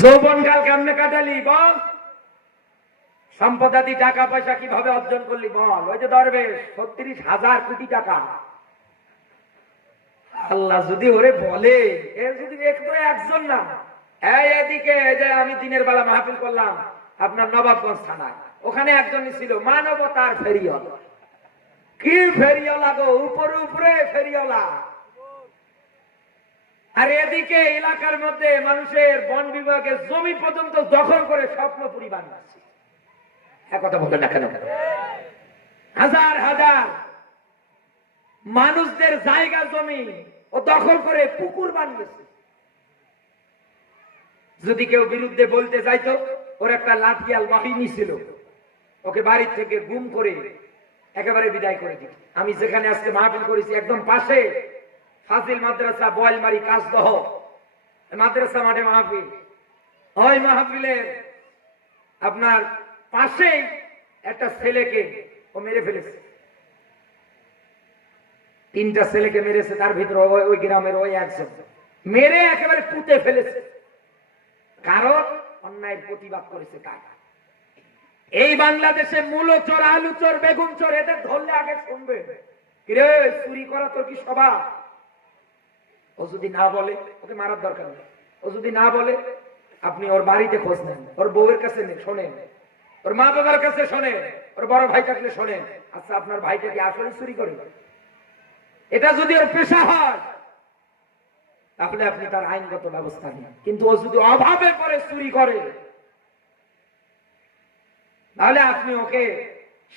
যৌবনকাল কেমনে কাটালি বল? সম্পদাদি টাকা পয়সা কীভাবে অর্জন করলি বল? ওই যে ধরবে ছত্রিশ হাজার কোটি টাকা। আল্লাহ যদি ওরে বলে, এ যদি একটু একজন না। এই এদিকে যে আমি দিনের বেলা মাহফিল করলাম, আপনার নবাবগঞ্জ থানায়। ওখানে একজনই ছিল, মানবতার ফেরিয়ল কি ফেরিওয়ালা গো? উপরে উপরে ফেরিওয়ালা। আর এদিকে এলাকার মধ্যে মানুষের বন বিভাগের জমি পর্যন্ত দখল করে স্বপ্ন পরিবার আছে এক কথা বলে না হাজার হাজার মানুষদের জায়গা জমি ও দখল করে পুকুর বানিয়েছে। যদি কেউ বিরুদ্ধে বলতে চাইতো ওর একটা লাঠিয়াল বাহিনী ছিল, ওকে বাড়ির থেকে গুম করে একেবারে বিদায় করে দিত। আমি যেখানে আজকে মাহফিল করেছি, একদম পাশে ফাজিল মাদ্রাসা, বোয়ালমারি, কাজদহ। মাদ্রাসা মাঠে মাহফিল। ওই মাহফিলের আপনার পাশেই একটা ছেলেকে ও মেরে ফেলেছে। তিনটা ছেলেকে মেরেছে, তার ভিতরে ওই গ্রামের ওই একজন। মেরে একেবারে পুঁতে ফেলেছে। কারণ অন্যায়ের প্রতিবাদ করেছে তাই এই বাংলাদেশে মূল চোর, আলু চোর, বেগুন চোর, এদের ধরলে আগে শুনবে। কিরে, চুরি করা তোর কি স্বভাব? ও যদি না বলে, ওকে মারার দরকার নেই। ও যদি না বলে, আপনি ওর বাড়িতে খোঁজ নেন। ওর বউয়ের কাছে শোনেন। ওর মা বাবার কাছে শোনেন। ওর বড় ভাই থাকলে শোনেন। আচ্ছা আপনার ভাইটা কি আসলে চুরি করে? এটা যদি ওর পেশা হয়, তাহলে আপনি তার আইনগত ব্যবস্থা নেন। কিন্তু ও যদি অভাবে করে চুরি করে, তাহলে আপনি ওকে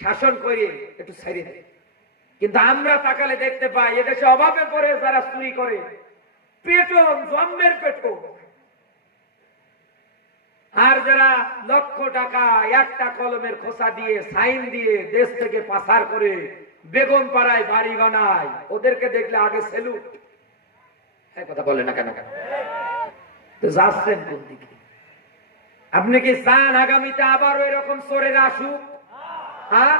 শাসন করে একটু ছেড়ে দেন। কিন্তু আমরা তাকালে দেখতে পাই এদেশে অভাবে পড়ে, যারা চুরি করে পেটন, জন্মের পেটন। আর যারা লক্ষ টাকা, একটা কলমের খোসা দিয়ে, সাইন দিয়ে দেশ থেকে পাচার করে বেগম পাড়ায় বাড়ি বানায়, ওদেরকে দেখলে আগে সেলুট। কথা বলে না কেন কেন? যাচ্ছেন কোন দিকে? আপনি কি চান আগামীতে আবার ওই রকম চোরের আসুক? হ্যাঁ?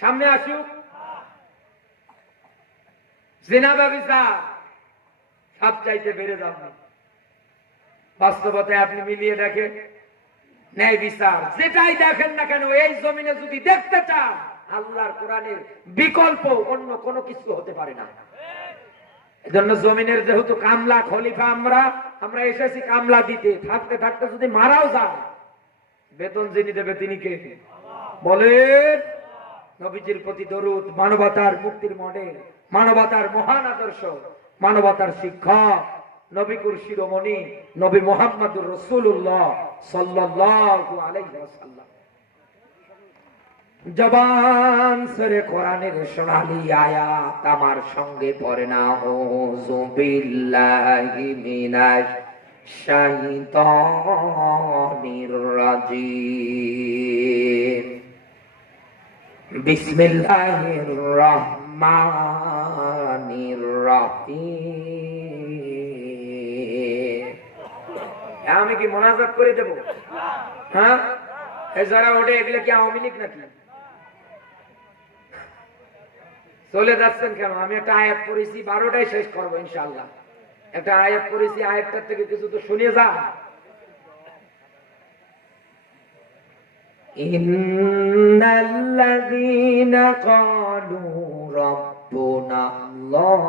সামনে আসুক? জেনাবা বিচার সব চাইতে বেড়ে যাবে বাস্তবতায় আপনি মিলিয়ে দেখেন, ন্যায় বিচার যেটাই দেখেন না কেন, এই জমিনে যদি দেখতে চান, আল্লাহর কোরআনের বিকল্প অন্য কোনো কিছু হতে পারে না। এজন্য জমিনের যেহেতু কামলা খলিফা আমরা আমরা এসেছি কামলা দিতে। থাকতে থাকতে যদি মারাও যায়, বেতন যিনি দেবে তিনি কে? বলেন, নবীজির প্রতি দরুদ, মানবতার মুক্তির মডেল। মানবতার মহান আদর্শ, মানবতার শিক্ষক নবীকুর শিরোমণি নবী মোহাম্মদুর রসুল্লাহ সাল্লাল্লাহু আলাইহি জবান সরে কোরআনের সোনালি আয়াত আমার সঙ্গে পড়ে না। ও জুবিল্লাহি মিনাশ শাইতানির রাজিম। বিসমিল্লাহির রহমানির রহিম আমি কি মোনাজাত করে দেব হ্যাঁ এই যারা ওঠে এগুলো কি আওয়ামী লীগ নাকি চলে যাচ্ছেন কেন আমি একটা আয়াত পড়েছি বারোটাই শেষ করবো ইনশাল্লাহ একটা আয়াত পড়েছি আয়াতটার থেকে কিছু তো শুনে যা إن الذين قالوا ربنا الله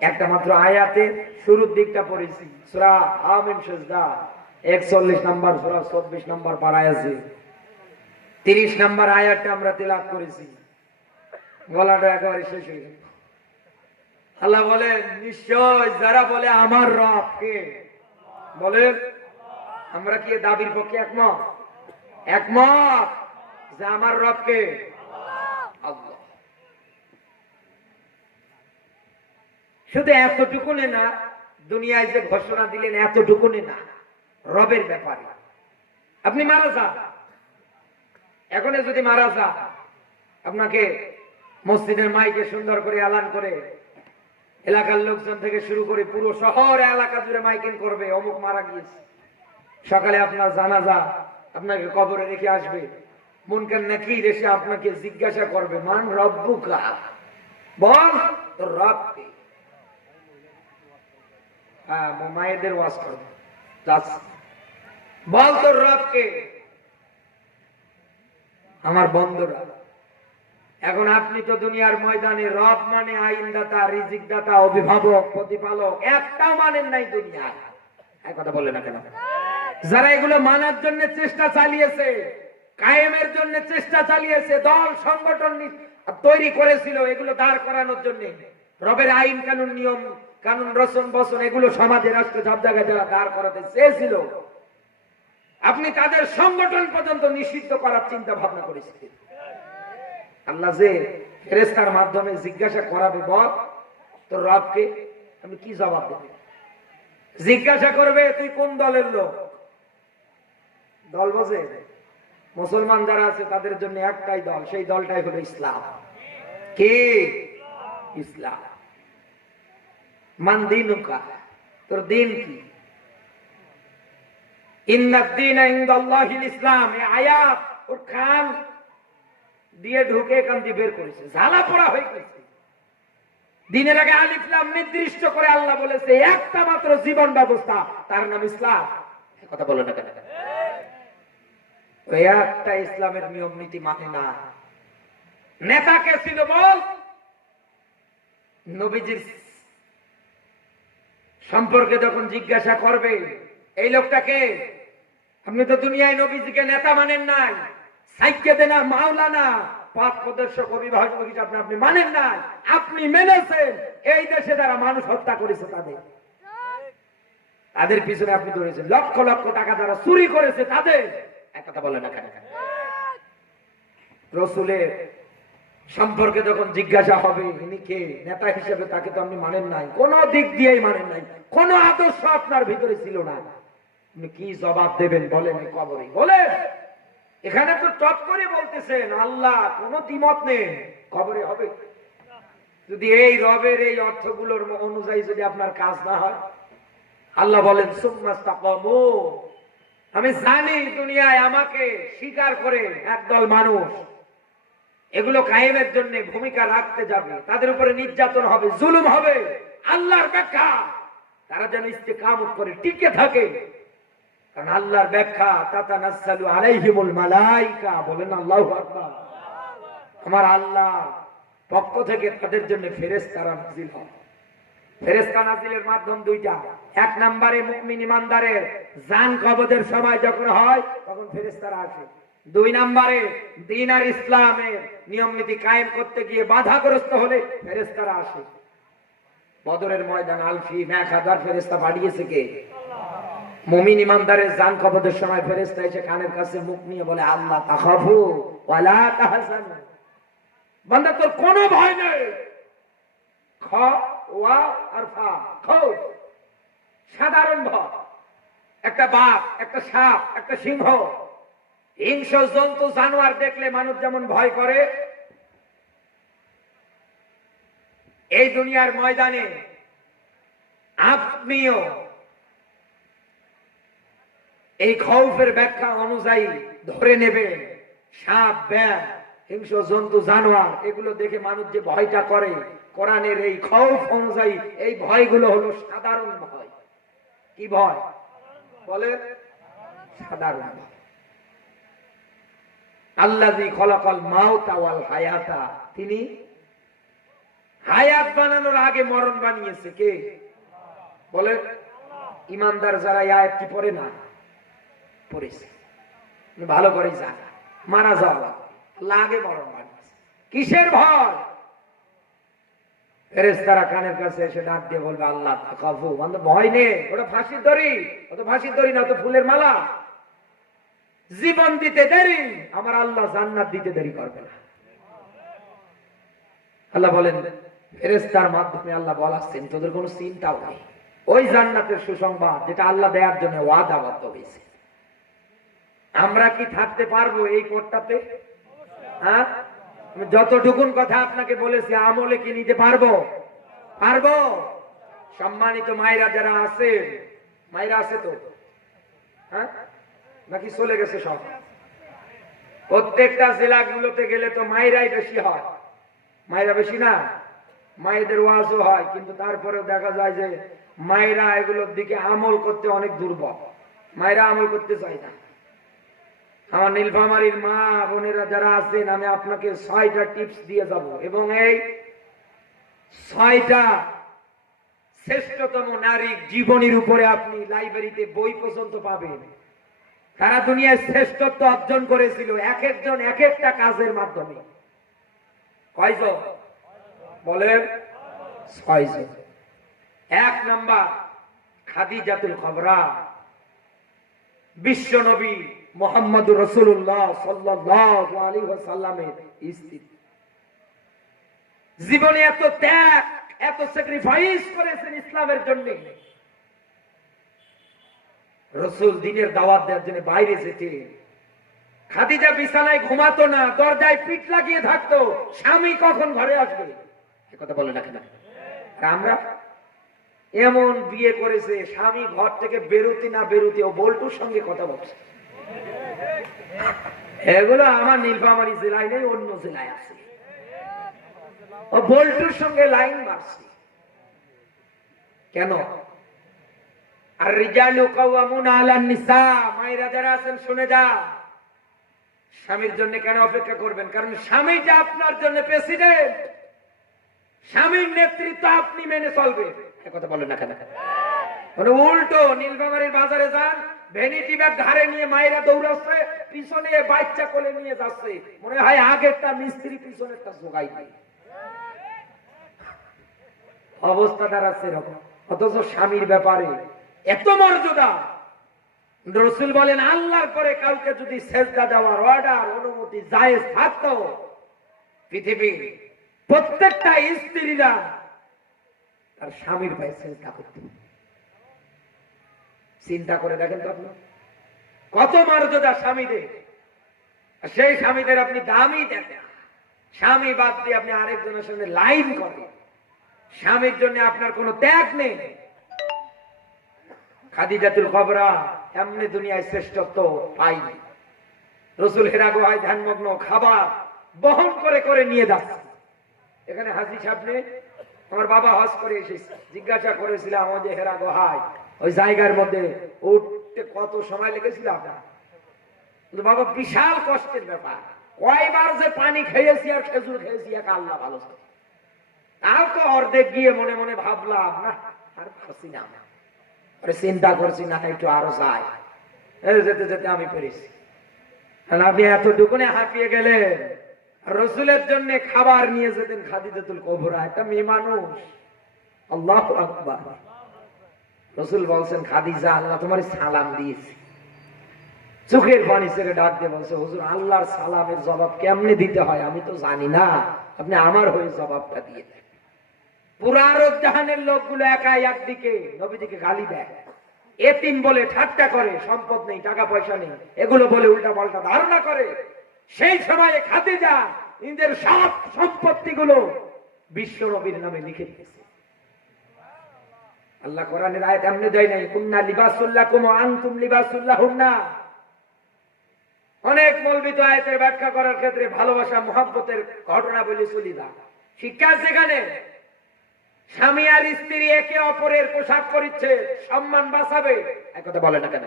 একটা মাত্র আয়াতের শুরুর দিকটা পড়েছি সূরা আমিন সাজদা 41 নাম্বার সূরা 24 নাম্বার পারায় আছে 30 নাম্বার আয়াতটা আমরা তেলাওয়াত করেছি গলাটা একেবারে শেষ হয়ে গেল আল্লাহ বলেন নিশ্চয় যারা বলে আমার রব কে বলেন আমরা কি এ দাবির পক্ষে একমত একমত যে আমার রব কে আল্লাহ। শুধু এতটুকুনে না দুনিয়ায় যে ঘোষণা দিলেন এতটুকুনে না রবের ব্যাপারে। আপনি মারা যান। এখন যদি মারা যান আপনাকে মসজিদের মাইকে সুন্দর করে আলান করে এলাকার লোকজন থেকে শুরু করে পুরো শহর এলাকা জুড়ে মাইকিং করবে অমুক মারা গিয়েছে। সকালে আপনার জানাজা আপনাকে কবরে রেখে আসবে। মুনকার নাকি এসে আপনাকে জিজ্ঞাসা করবে, মান রব্বুকা? বল, তোর রব কে? হ্যাঁ মায়েদের ওয়াজ করব। বল, তোর রবকে আমার বন্ধুরা, এখন আপনি তো দুনিয়ার ময়দানে, রব মানে আইনদাতা রিজিক দাতা অভিভাবক, প্রতিপালক একটাও মানেন নাই দুনিয়া এক কথা বললেন না কেন? যারা এগুলো মানার জন্য চেষ্টা চালিয়েছে কায়েমের জন্য চেষ্টা চালিয়েছে, দল, সংগঠন তৈরি করেছিল, এগুলো দাঁড় করানোর জন্য। রবের আইন কানুন, নিয়ম, কানুন রসন বসন এগুলো সমাজে, রাষ্ট্র, সব জায়গায় যারা দাঁড় করাতে চেয়েছিল, আপনি তাদের সংগঠন পর্যন্ত নিষিদ্ধ করার চিন্তা ভাবনা করেছিলেন আল্লাহ যে ফেরেস্তার মাধ্যমে জিজ্ঞাসা করাবে, বল, তোর রবকে আমি কি জবাব দেব? জিজ্ঞাসা করবে, তুই কোন দলের লোক? দল বোঝে? মুসলমান যারা আছে, তাদের জন্য একটাই দল, সেই দলটাই হলো ইসলাম। কি? ইসলাম। মান দিনুকা? তোর দিন কি? ইসলাম। নির্দিষ্ট করে আল্লাহ বলেছে, একটা মাত্র জীবন ব্যবস্থা, তার নাম ইসলাম। কথা বলো না কেন? একটা ইসলামের নিয়ম নীতি মানে না। নেতা কে ছিল বল নবীজির সম্পর্কে যখন জিজ্ঞাসা করবে এই লোকটাকে আপনি তো দুনিয়ায় নবীজিকে নেতা মানেন নাই না মাওলানা প্রদর্শক হিসাবে আপনি মানেন নাই আপনি মেনেছেন এই দেশে যারা মানুষ হত্যা করেছে তাদের। তাদের পিছনে আপনি ধরেছেন লক্ষ লক্ষ টাকা যারা চুরি করেছে তাদের। কথা বলেন না রসুলের সম্পর্কে যখন জিজ্ঞাসা হবে, ইনি কে? নেতা হিসেবে তাকে তো আপনি মানেন নাই। কোন দিক দিয়েই মানেন নাই। কোন আদর্শ আপনার ভিতরে ছিল না। আপনি কি জবাব দেবেন? বলেন এই কবরে। বলেন! এখানে তো টপ করে বলতেছেন, আল্লাহ, কোন দ্বিমত নেই। কবরে হবে? যদি এই রবের এই অর্থগুলোর অনুযায়ী যদি আপনার কাজ না হয়, আল্লাহ বলেন সুম্মাস্তাকামু আমি জানি দুনিয়ায় আমাকে স্বীকার করে একদল মানুষ। এগুলো কায়েমের জন্য ভূমিকা রাখতে যাবে। তাদের উপরে নির্যাতন হবে, জুলুম হবে, আল্লাহর ব্যাখ্যা। তারা যেন ইস্তেকামত করে, টিকে থাকে। কারণ আল্লাহর ব্যাখ্যা তাতা নাসালু আলাইহিমুল মালাইকা, বলেন আল্লাহ আকবার। আমার আল্লাহ পক্ষ থেকে তাদের জন্য ফেরেশতারা নাজিল হয়। ফেরেশতা নাজিলের মাধ্যম দুইটা। এক নম্বরে মুমিন ইমানদারের জান কবজের সময় যখন হয়, তখন ফেরেশতারা আসে। দুই নম্বরে দিন আর ইসলামের নিয়ম নীতি কায়েম করতে গিয়ে বাধাগ্রস্ত হলে ফেরেশতারা আসে। বদরের ময়দান আলফি হাজার ফেরেশতা পাঠিয়েছে কে? মুমিন ইমানদারের জান কবজের সময় ফেরেশতা এসে কানের কাছে মুখ নিয়ে বলে, আল্লাহ তাখাফু ওয়ালা তাহজানু। বান্দা, তোর কোনো ভয় খ সাধারণ ভয় একটা বাঘ, একটা সাপ, একটা সিংহ। হিংস জন্তু, জানোয়ার দেখলে মানুষ যেমন ভয় করে। এই দুনিয়ার ময়দানে আপনিও এই খৌফের ব্যাখ্যা অনুযায়ী ধরে নেবে, সাপ ব্যাং হিংস জন্তু, জানোয়ার, এগুলো দেখে মানুষ যে ভয়টা করে। কোরআনের এই খৌফ অনুযায়ী এই ভয়গুলো হলো সাধারণ ভয়। কি ভয়? বলে সাধারণ ভয়। আল্লাহ খলাকল মাউতা হায়াতা। তিনি হায়াত বানানোর আগে মরণ বানিয়েছে কে? বলে ইমানদার যারা আয়াত কি পড়ে না, পড়েছে। ভালো করে জানা মারা যাওয়া লাগে মরণ বানিয়েছে। কিসের ভয়? ফেরেস্তারা কাছে এসে ডাক দিয়ে বলবে, আল্লাহ মানে ভয় ওটা ফাঁসির দড়ি ফাঁসির দড়ি না ফুলের মালা। জীবন দিতে দেরি, আমার আল্লাহ জান্নাত দিতে দেরি করবে না। আল্লাহ বলেন ফেরেস্তার মাধ্যমে আল্লাহ বলাচ্ছেন তোদের কোনো চিন্তাও নেই। ওই জান্নাতের সুসংবাদ যেটা আল্লাহ দেওয়ার জন্য ওয়াদাবদ্ধ হয়েছে। আমরা কি থাকতে পারব এই কোটটাতে হ্যাঁ? যতটুকুন কথা আপনাকে বলেছি, আমলে কি নিতে পারব? পারব? সম্মানিত মায়েরা যারা আছে মায়েরা আছে তো? হ্যাঁ? নাকি চলে গেছে সব? প্রত্যেকটা জেলাগুলোতে গেলে তো মায়েরাই বেশি হয়। মায়েরা বেশি না? মায়েদের ওয়াজও হয়, কিন্তু তারপরেও দেখা যায় যে মায়েরা এগুলোর দিকে আমল করতে অনেক দুর্বল। মায়েরা আমল করতে চায় না। আমার নীলফামারীর মা বোনেরা যারা আছেন, আমি আপনাকে ছয়টা টিপস দিয়ে যাব। এবং এই ছয়টা শ্রেষ্ঠতম নারী জীবনীর উপরে আপনি লাইব্রেরিতে বই পর্যন্ত পাবেন। তারা দুনিয়ায় শ্রেষ্ঠত্ব অর্জন করেছিল এক একজন, এক একটা কাজের মাধ্যমে। কয়জন? বলেন, ছয়জন। এক নাম্বার, খাদিজাতুল খবরা। বিশ্ব নবী মোহাম্মদ রসুল্লাহ সাল্লাহ আলী সাল্লামের স্ত্রী। জীবনে এত ত্যাগ, এত স্যাক্রিফাইস করেছেন ইসলামের জন্য। রসুল দিনের দাওয়াত দেওয়ার জন্য বাইরে যেতে। খাদিজা বিছানায় ঘুমাতো না, দরজায় পিঠ লাগিয়ে থাকতো, স্বামী কখন ঘরে আসবে? কথা বলে না। কেন আমরা? এমন বিয়ে করেছে, স্বামী ঘর থেকে বেরোতে না বেরোতে ও বল্টুর সঙ্গে কথা বলছে। এগুলো আমার নীলফামারি জেলায় নেই, অন্য জেলায় আছে। ও বল্টুর সঙ্গে লাইন মারছে। কেন? আর রিজালু কাওয়ামুন আলান নিসা, মায়েরা যারা আছেন, শুনে যা স্বামীর জন্য কেন অপেক্ষা করবেন? কারণ স্বামীটা আপনার জন্য প্রেসিডেন্ট, স্বামীর নেতৃত্ব আপনি মেনে চলবে এ কথা বলেন না কেন উল্টো, নীলফামারীর বাজারে যান। ভ্যানিটি ব্যাগ ধারে নিয়ে মায়েরা দৌড়াচ্ছে, পিছনে বাচ্চা কোলে নিয়ে যাচ্ছে। মনে হয় আগেরটা মিস্ত্রি পিছনেরটা জোগাই নাই অবস্থা দাঁড়াচ্ছে এরকম অথচ স্বামীর ব্যাপারে এত মর্যাদা। রসুল বলেন, আল্লাহর পরে কাউকে যদি সেজদা দেওয়ার অর্ডার অনুমতি, জায়েজ থাকতো পৃথিবীর প্রত্যেকটা স্ত্রীরা তার স্বামীর পায়ে সেজদা করত। চিন্তা করে দেখেন তো আপনি। কত মর্যাদা স্বামীদের। সেই স্বামীদের আপনি দামই দেখেন স্বামী বাদ দিয়ে আপনি আরেকজনের সঙ্গে লাইন করেন। স্বামীর জন্য আপনার কোনো ত্যাগ নেই। খাদিজাতুল খবরা এমনি দুনিয়ায় শ্রেষ্ঠত্ব পাইনি রসুল হেরা গোহায় ধ্যানমগ্ন খাবার বহন করে করে নিয়ে যাচ্ছে। এখানে হাজি সামনে আমার বাবা হজ করে এসেছে। জিজ্ঞাসা করেছিলাম আমাদের হেরা গোহায় ওই জায়গার মধ্যে উঠতে কত সময় লেগেছিল আপনার? বাবা, বিশাল কষ্টের ব্যাপার। কয়বার যে পানি খেয়েছি আর খেজুর খেয়েছি, এক আল্লাহ ভালো। তাও তো অর্ধেক গিয়ে মনে মনে ভাবলাম, না, আর পারছি না চিন্তা করছি, না, একটু আরও যাই। যেতে যেতে আমি পেরেছি। আপনি এতটুকুনে হাঁপিয়ে গেলেন। রসুলের জন্য খাবার নিয়ে যেতেন খাদিজাতুল কবরা, একটা মেয়ে মানুষ। আল্লাহ আকবার। রসুল বলছেন, খাদিজা আল্লাহ তোমার সালাম দিয়েছে। চোখের পানি ছেড়ে ডাক দিয়ে বলছে, হুজুর, আল্লাহর সালামের জবাব কেমনে দিতে হয়? আমি তো জানি না। আপনি আমার হয়ে জবাবটা দিয়ে দেন। পুরা আরব জাহানের লোকগুলো একদিকে গালি দেয়। এতিম বলে ঠাট্টা করে, সম্পদ নেই, টাকা পয়সা নেই। এগুলো বলে উল্টা পাল্টা ধারণা করে। সেই সময়ে যা নিজের সব সম্পত্তি গুলো বিশ্ব নবীর নামে লিখে দিয়েছে। আল্লাহ কোরআনের আয়াত এমনি দেয় নাই, কুন্না লিবাসুল্লাহ কুম আনতুম লিবাসুল্লাহ হুন্না অনেক মৌলবিত আয়াতের ব্যাখ্যা করার ক্ষেত্রে ভালোবাসা, মহাব্বতের ঘটনা বলে না। শিক্ষা সেখানে স্বামী আর স্ত্রী একে অপরের পোশাক পরিচ্ছে সম্মান বাঁচাবে একথা বলে না কেন?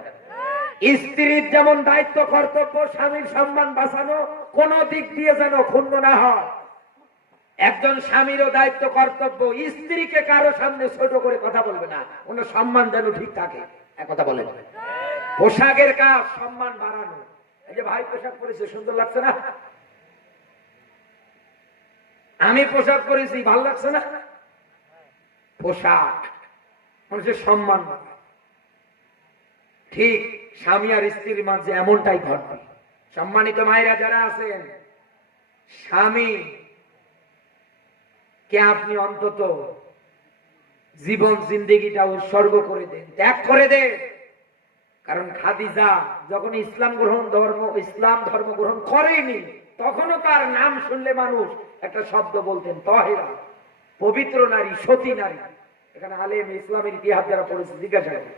স্ত্রীর যেমন দায়িত্ব, কর্তব্য, স্বামীর সম্মান বাঁচানো কোন দিক দিয়ে যেন ক্ষুণ্ণ না হয়। একজন স্বামীরও দায়িত্ব, কর্তব্য, স্ত্রীকে কারও সামনে ছোট করে কথা বলবে না। ওনার সম্মান যেন ঠিক থাকে। একথা বলে পোশাকের কাজ, সম্মান বাড়ানো। এই যে ভাই পোশাক পরেছে, সুন্দর লাগছে না? আমি পোশাক পরেছি, ভালো লাগছে না? পোশাক, মানুষের সম্মান ঠিক, স্বামী আর স্ত্রীর মাঝে এমনটাই ঘটবে। সম্মানিত মায়েরা যারা আছেন, স্বামী কে আপনি অন্তত জীবন জিন্দিগিটা উৎসর্গ করে দেন, ত্যাগ করে দেন। কারণ খাদিজা যখন ইসলাম গ্রহণ ধর্ম, ইসলাম ধর্ম গ্রহণ করেনি, তখনও তার নাম শুনলে মানুষ একটা শব্দ বলতেন, তহেরা, পবিত্র নারী, সতী নারী। এখানে আলেম ইসলামের ইতিহাস যারা পড়েছে, জিজ্ঞাসা করে।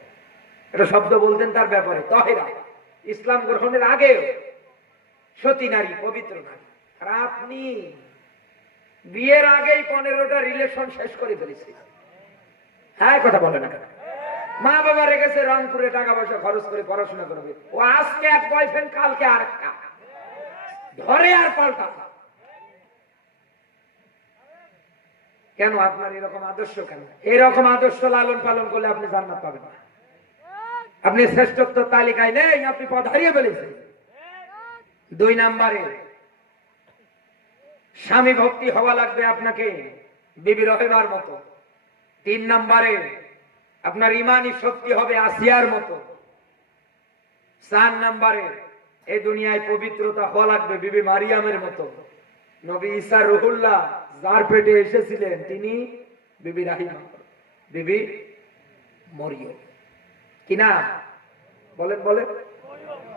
একটা শব্দ বলতেন তার ব্যাপারে, তহেরা। ইসলাম গ্রহণের আগে সতী নারী, পবিত্র নারী। আর আপনি বিয়ের আগেই পনেরোটা রিলেশন শেষ করে ফেলেছে। হ্যাঁ কথা বলে না? মা বাবা রেখেছে রংপুরে টাকা পয়সা খরচ করে পড়াশোনা করবে। ও আজকে এক বয়ফ্রেন্ড কালকে আর একটা ধরে আর পাল্টা কেন আপনার এরকম আদর্শ কেন? এরকম আদর্শ লালন পালন করলে আপনি জান্নাত পাবেন না। আপনি শ্রেষ্ঠত্ব তালিকায় নেই, আপনি পদ হারিয়ে ফেলেছেন। দুই নাম্বারে স্বামী ভক্তি হওয়া লাগবে আপনাকে, বিবি রহেমার মতো। তিন নাম্বারে, আপনার ইমানি শক্তি হবে আসিয়ার মতো। চার নাম্বারে এই দুনিয়ায় পবিত্রতা হওয়া লাগবে বিবি মারিয়ামের মতো। নবী ঈসা রহুল্লাহ, যার পেটে এসেছিলেন, তিনি বিবি রাহিমা, বিবি মরিয়ম। কি না? বলেন বলেন।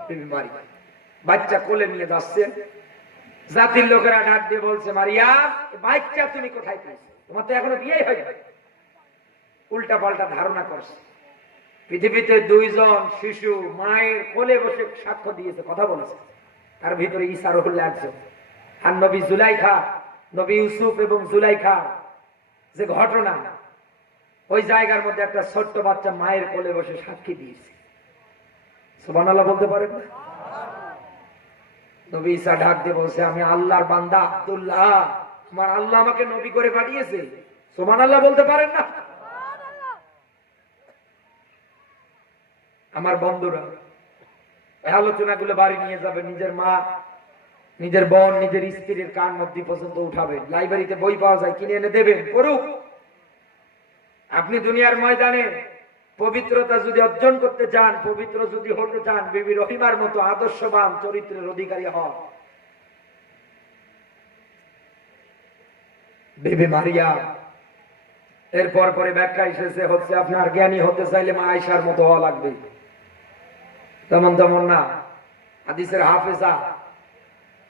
বিবি মারিয়া বাচ্চা কোলে নিয়ে যাচ্ছেন জাতির লোকেরা ডাক দিয়ে বলছে, মারিয়া বাচ্চা তুমি কোথায় পেয়েছ? তোমার তো এখনও বিয়েই হয় উল্টা পাল্টা ধারণা করছে। পৃথিবীতে দুইজন শিশু মায়ের কোলে বসে সাক্ষ্য দিয়েছে, কথা বলেছে। তার ভিতরে ঈসা রহুল্লাহ একজন। আর নবী জুলাইখা, নবী ইউসুফ এবং জুলাইখা, যে ঘটনা, ওই জায়গার মধ্যে একটা ছোট্ট বাচ্চা মায়ের কোলে বসে সাক্ষী দিয়েছে। সুবহানাল্লাহ বলতে পারেন না? নবী ঈসা ডাক দিয়ে বলছে, আমি আল্লাহর বান্দা আব্দুল্লাহ। আল্লাহ আমাকে নবী করে পাঠিয়েছে। সুবহানাল্লাহ বলতে পারেন না? আমার বন্ধুরা বাড়ি নিয়ে যাবে, নিজের মা, নিজের বোন, নিজের স্ত্রীর কান মধ্যে পর্যন্ত উঠাবে। লাইব্রেরিতে বই পাওয়া যায়, কিনে এনে দেবেন করুক আপনি দুনিয়ার ময়দানে পবিত্রতা যদি অর্জন করতে চান, পবিত্র যদি হতে চান, বিবি রহিমার মতো আদর্শবান, চরিত্রের অধিকারী হন। বিবি মারিয়া, এরপর পরে ব্যাখ্যা এসেছে, হচ্ছে আপনার জ্ঞানী হতে চাইলে মা আয়সার মতো হওয়া লাগবে। তেমন তেমন না। হাদিসের হাফেজা,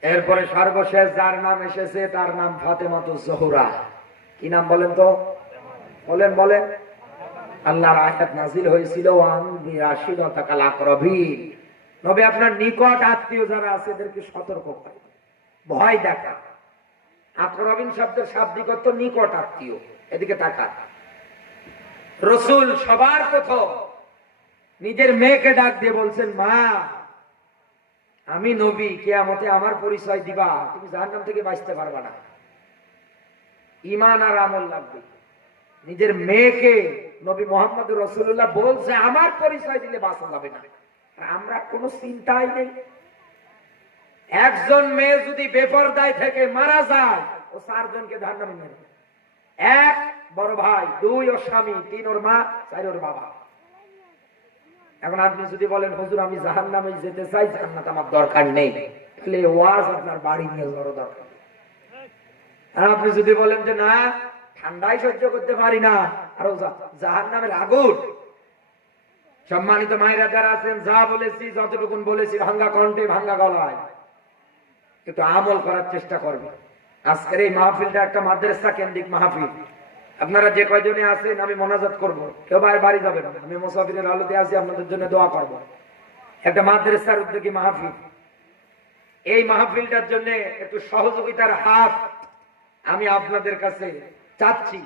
এরপরে সর্বশেষ যার নাম এসেছে, তার নাম ফাতেমাতু জহুরা। কি নাম বলেন তো? বলেন বলেন। আল্লাহর আয়াত নাজিল হয়েছিল নবী আপনার নিকট আত্মীয় যারা আছে, এদেরকে সতর্ক করে ভয় দেখা আকরবিন শব্দের শাব্দিক অর্থ নিকট আত্মীয়, এদিকে তাকান। রসুল সবার প্রথম নিজের মেয়েকে ডাক দিয়ে বলছেন, মা, আমি নবী, কেয়ামতে আমার পরিচয় দিবা। তুমি জাহান্নাম থেকে বাঁচতে পারবা না। ইমান আর আমল লাগবে। নিজের মেয়েকে নবী মোহাম্মদ রসুল্লাহ বলছে, আমার পরিচয় দিলে বাঁচা যাবে না। আমরা কোনো চিন্তাই নেই। একজন মেয়ে যদি বেপরদায় থেকে মারা যায়, ও চারজনকে ধান্নামে মেরে এক বড় ভাই, দুই ওর স্বামী, তিন ওর মা, চার ওর বাবা। এখন আপনি যদি বলেন, হুজুর, আমি জাহান নামে যেতে চাই, জান্নাত আমার দরকার নেই। তাহলে ওয়াজ আপনার বাড়ি নিয়ে যাওয়ার দরকার আর আপনি যদি বলেন যে, না ঠান্ডাই সহ্য করতে পারি না। আরও জাহান নামের আগুন। সম্মানিত মায়েরা যারা আছেন, যা বলেছি, যতটুকুন বলেছি, ভাঙ্গা কণ্ঠে, ভাঙ্গা গলায়। একটু আমল করার চেষ্টা করবে। আজকের এই মাহফিলটা একটা মাদ্রাসা কেন্দ্রিক মাহফিল। আপনারা যে কয়জনে আছেন, আমি মোনাজাত করব। কেউ বাইরে বাড়ি যাবে না। আমি মুসাফিরের আলোতে আছি, আপনাদের জন্য দোয়া করব। একটা মাদ্রাসার উদ্যোগী মাহফিল। এই মাহফিলটার জন্য একটু সহযোগিতার হাত আমি আপনাদের কাছে চাচ্ছি